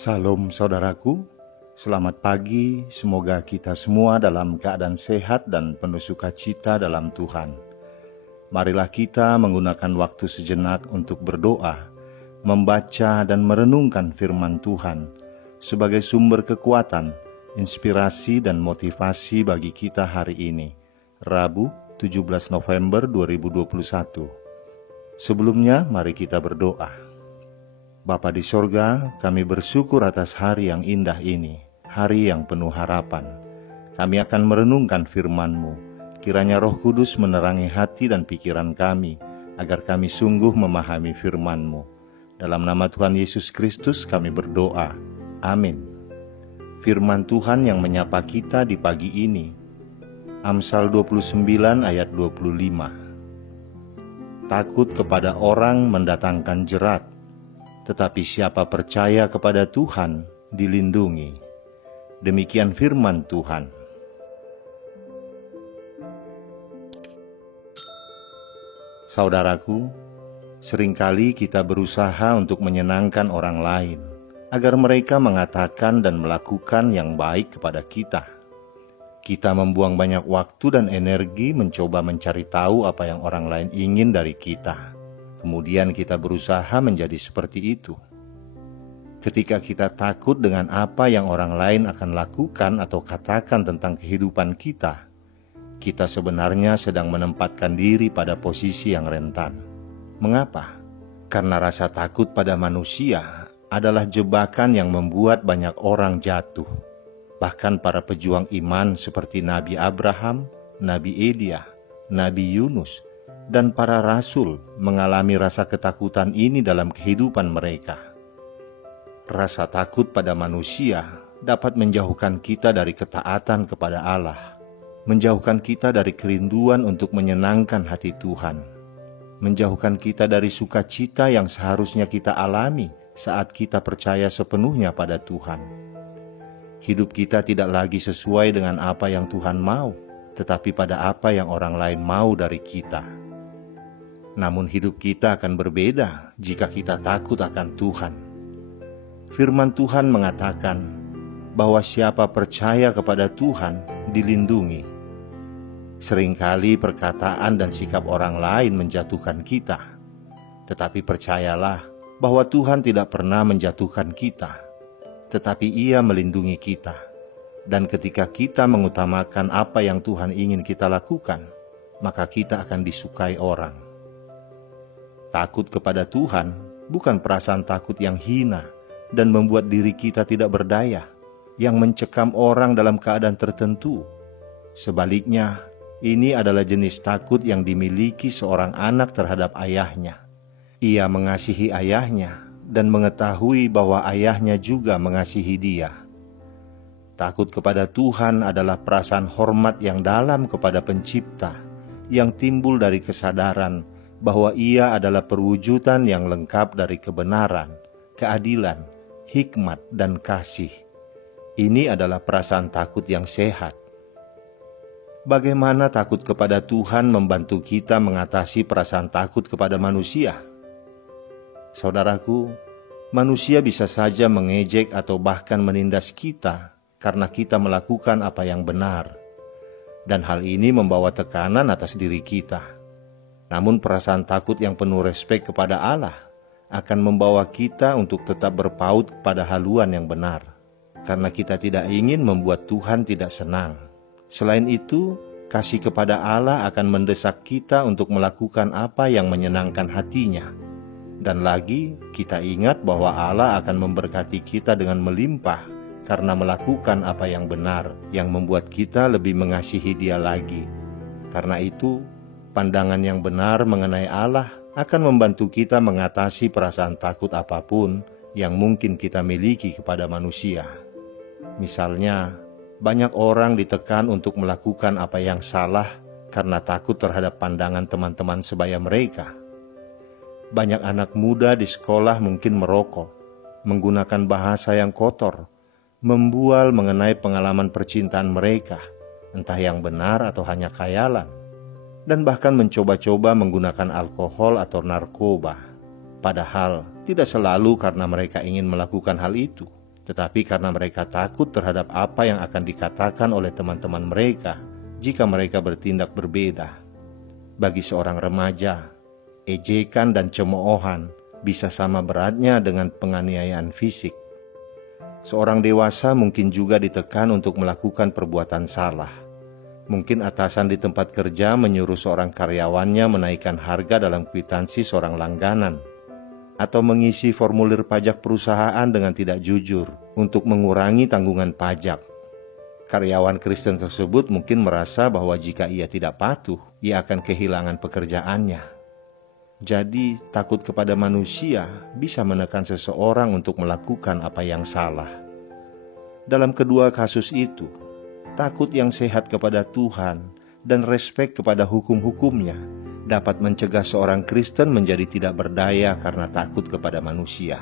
Salam saudaraku, selamat pagi, semoga kita semua dalam keadaan sehat dan penuh sukacita dalam Tuhan. Marilah kita menggunakan waktu sejenak untuk berdoa, membaca dan merenungkan firman Tuhan sebagai sumber kekuatan, inspirasi dan motivasi bagi kita hari ini, Rabu 17 November 2021. Sebelumnya mari kita berdoa. Bapa di sorga, kami bersyukur atas hari yang indah ini, hari yang penuh harapan. Kami akan merenungkan firman-Mu. Kiranya Roh Kudus menerangi hati dan pikiran kami, agar kami sungguh memahami firman-Mu. Dalam nama Tuhan Yesus Kristus kami berdoa. Amin. Firman Tuhan yang menyapa kita di pagi ini, Amsal 29 ayat 25. Takut kepada orang mendatangkan jerat, tetapi siapa percaya kepada Tuhan dilindungi. Demikian firman Tuhan. Saudaraku, seringkali kita berusaha untuk menyenangkan orang lain, agar mereka mengatakan dan melakukan yang baik kepada kita. Kita membuang banyak waktu dan energi mencoba mencari tahu apa yang orang lain ingin dari kita. Kemudian kita berusaha menjadi seperti itu. Ketika kita takut dengan apa yang orang lain akan lakukan atau katakan tentang kehidupan kita, kita sebenarnya sedang menempatkan diri pada posisi yang rentan. Mengapa? Karena rasa takut pada manusia adalah jebakan yang membuat banyak orang jatuh. Bahkan para pejuang iman seperti Nabi Abraham, Nabi Elia, Nabi Yunus, dan para rasul mengalami rasa ketakutan ini dalam kehidupan mereka. Rasa takut pada manusia dapat menjauhkan kita dari ketaatan kepada Allah, menjauhkan kita dari kerinduan untuk menyenangkan hati Tuhan, menjauhkan kita dari sukacita yang seharusnya kita alami saat kita percaya sepenuhnya pada Tuhan. Hidup kita tidak lagi sesuai dengan apa yang Tuhan mau, tetapi pada apa yang orang lain mau dari kita. Namun hidup kita akan berbeda jika kita takut akan Tuhan. Firman Tuhan mengatakan bahwa siapa percaya kepada Tuhan dilindungi. Seringkali perkataan dan sikap orang lain menjatuhkan kita. Tetapi percayalah bahwa Tuhan tidak pernah menjatuhkan kita, tetapi Ia melindungi kita. Dan ketika kita mengutamakan apa yang Tuhan ingin kita lakukan, maka kita akan disukai orang. Takut kepada Tuhan bukan perasaan takut yang hina dan membuat diri kita tidak berdaya, yang mencekam orang dalam keadaan tertentu. Sebaliknya, ini adalah jenis takut yang dimiliki seorang anak terhadap ayahnya. Ia mengasihi ayahnya dan mengetahui bahwa ayahnya juga mengasihi dia. Takut kepada Tuhan adalah perasaan hormat yang dalam kepada Pencipta, yang timbul dari kesadaran bahwa Ia adalah perwujudan yang lengkap dari kebenaran, keadilan, hikmat, dan kasih. Ini adalah perasaan takut yang sehat. Bagaimana takut kepada Tuhan membantu kita mengatasi perasaan takut kepada manusia? Saudaraku, manusia bisa saja mengejek atau bahkan menindas kita karena kita melakukan apa yang benar. Dan hal ini membawa tekanan atas diri kita. Namun perasaan takut yang penuh respek kepada Allah akan membawa kita untuk tetap berpaut pada haluan yang benar, karena kita tidak ingin membuat Tuhan tidak senang. Selain itu, kasih kepada Allah akan mendesak kita untuk melakukan apa yang menyenangkan hatinya. Dan lagi, kita ingat bahwa Allah akan memberkati kita dengan melimpah karena melakukan apa yang benar, yang membuat kita lebih mengasihi Dia lagi. Karena itu, pandangan yang benar mengenai Allah akan membantu kita mengatasi perasaan takut apapun yang mungkin kita miliki kepada manusia. Misalnya, banyak orang ditekan untuk melakukan apa yang salah karena takut terhadap pandangan teman-teman sebaya mereka. Banyak anak muda di sekolah mungkin merokok, menggunakan bahasa yang kotor, membual mengenai pengalaman percintaan mereka, entah yang benar atau hanya khayalan, dan bahkan mencoba-coba menggunakan alkohol atau narkoba. Padahal tidak selalu karena mereka ingin melakukan hal itu, tetapi karena mereka takut terhadap apa yang akan dikatakan oleh teman-teman mereka jika mereka bertindak berbeda. Bagi seorang remaja, ejekan dan cemoohan bisa sama beratnya dengan penganiayaan fisik. Seorang dewasa mungkin juga ditekan untuk melakukan perbuatan salah. Mungkin atasan di tempat kerja menyuruh seorang karyawannya menaikkan harga dalam kwitansi seorang langganan, atau mengisi formulir pajak perusahaan dengan tidak jujur untuk mengurangi tanggungan pajak. Karyawan Kristen tersebut mungkin merasa bahwa jika ia tidak patuh, ia akan kehilangan pekerjaannya. Jadi, takut kepada manusia bisa menekan seseorang untuk melakukan apa yang salah. Dalam kedua kasus itu, takut yang sehat kepada Tuhan dan respek kepada hukum-hukumnya dapat mencegah seorang Kristen menjadi tidak berdaya karena takut kepada manusia.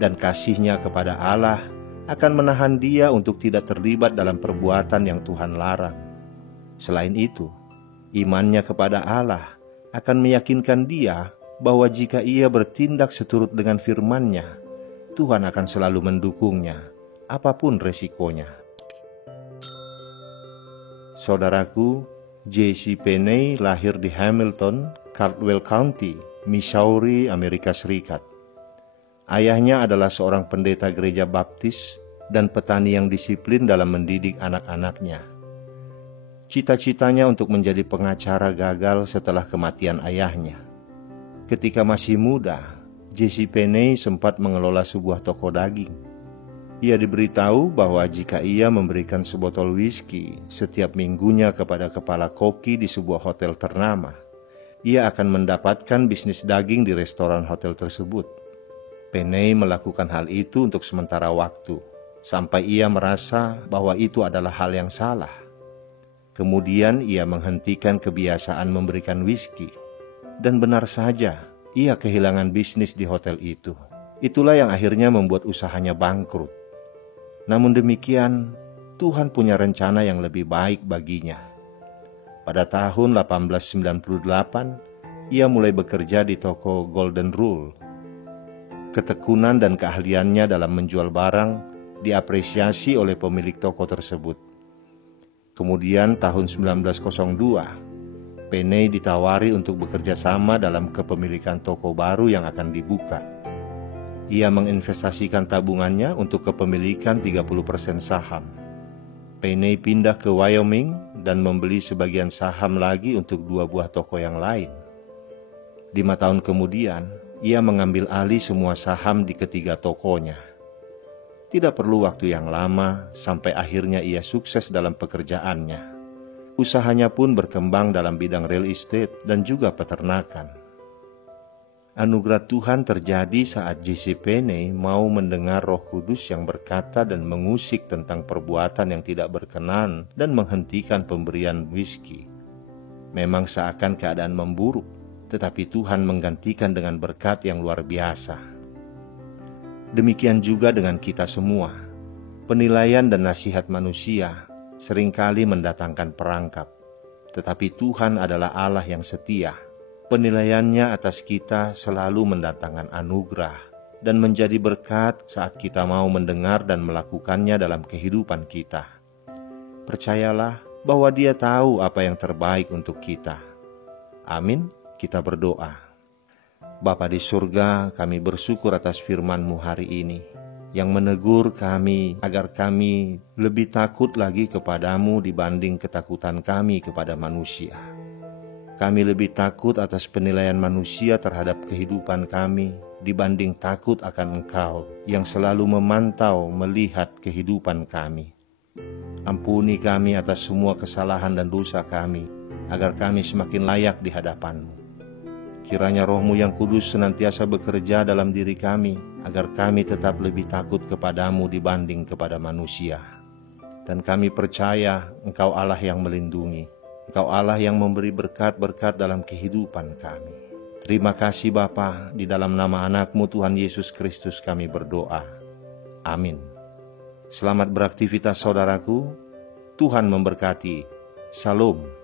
Dan kasihnya kepada Allah akan menahan dia untuk tidak terlibat dalam perbuatan yang Tuhan larang. Selain itu, imannya kepada Allah akan meyakinkan dia bahwa jika ia bertindak seturut dengan firman-Nya, Tuhan akan selalu mendukungnya, apapun resikonya. Saudaraku, J.C. Penney lahir di Hamilton, Caldwell County, Missouri, Amerika Serikat. Ayahnya adalah seorang pendeta gereja baptis dan petani yang disiplin dalam mendidik anak-anaknya. Cita-citanya untuk menjadi pengacara gagal setelah kematian ayahnya. Ketika masih muda, J.C. Penney sempat mengelola sebuah toko daging. Ia diberitahu bahwa jika ia memberikan sebotol whisky setiap minggunya kepada kepala koki di sebuah hotel ternama, ia akan mendapatkan bisnis daging di restoran hotel tersebut. Penney melakukan hal itu untuk sementara waktu, sampai ia merasa bahwa itu adalah hal yang salah. Kemudian ia menghentikan kebiasaan memberikan whisky, dan benar saja, ia kehilangan bisnis di hotel itu. Itulah yang akhirnya membuat usahanya bangkrut. Namun demikian, Tuhan punya rencana yang lebih baik baginya. Pada tahun 1898, ia mulai bekerja di toko Golden Rule. Ketekunan dan keahliannya dalam menjual barang diapresiasi oleh pemilik toko tersebut. Kemudian tahun 1902, Penney ditawari untuk bekerja sama dalam kepemilikan toko baru yang akan dibuka. Ia menginvestasikan tabungannya untuk kepemilikan 30% saham. Penney pindah ke Wyoming dan membeli sebagian saham lagi untuk 2 buah toko yang lain. 5 tahun kemudian, ia mengambil alih semua saham di ketiga tokonya. Tidak perlu waktu yang lama sampai akhirnya ia sukses dalam pekerjaannya. Usahanya pun berkembang dalam bidang real estate dan juga peternakan. Anugerah Tuhan terjadi saat J.C. Penney mau mendengar Roh Kudus yang berkata dan mengusik tentang perbuatan yang tidak berkenan dan menghentikan pemberian whisky. Memang seakan keadaan memburuk, tetapi Tuhan menggantikan dengan berkat yang luar biasa. Demikian juga dengan kita semua. Penilaian dan nasihat manusia seringkali mendatangkan perangkap, tetapi Tuhan adalah Allah yang setia. Penilaiannya atas kita selalu mendatangkan anugerah dan menjadi berkat saat kita mau mendengar dan melakukannya dalam kehidupan kita. Percayalah bahwa Dia tahu apa yang terbaik untuk kita. Amin. Kita berdoa. Bapa di surga, kami bersyukur atas firman-Mu hari ini, yang menegur kami agar kami lebih takut lagi kepadamu dibanding ketakutan kami kepada manusia. Kami lebih takut atas penilaian manusia terhadap kehidupan kami dibanding takut akan Engkau yang selalu memantau melihat kehidupan kami. Ampuni kami atas semua kesalahan dan dosa kami, agar kami semakin layak di hadapan-Mu. Kiranya Roh-Mu yang kudus senantiasa bekerja dalam diri kami, agar kami tetap lebih takut kepadamu dibanding kepada manusia. Dan kami percaya Engkau Allah yang melindungi, Engkau Allah yang memberi berkat-berkat dalam kehidupan kami. Terima kasih Bapa, di dalam nama anak-Mu Tuhan Yesus Kristus kami berdoa. Amin. Selamat beraktivitas saudaraku, Tuhan memberkati. Shalom.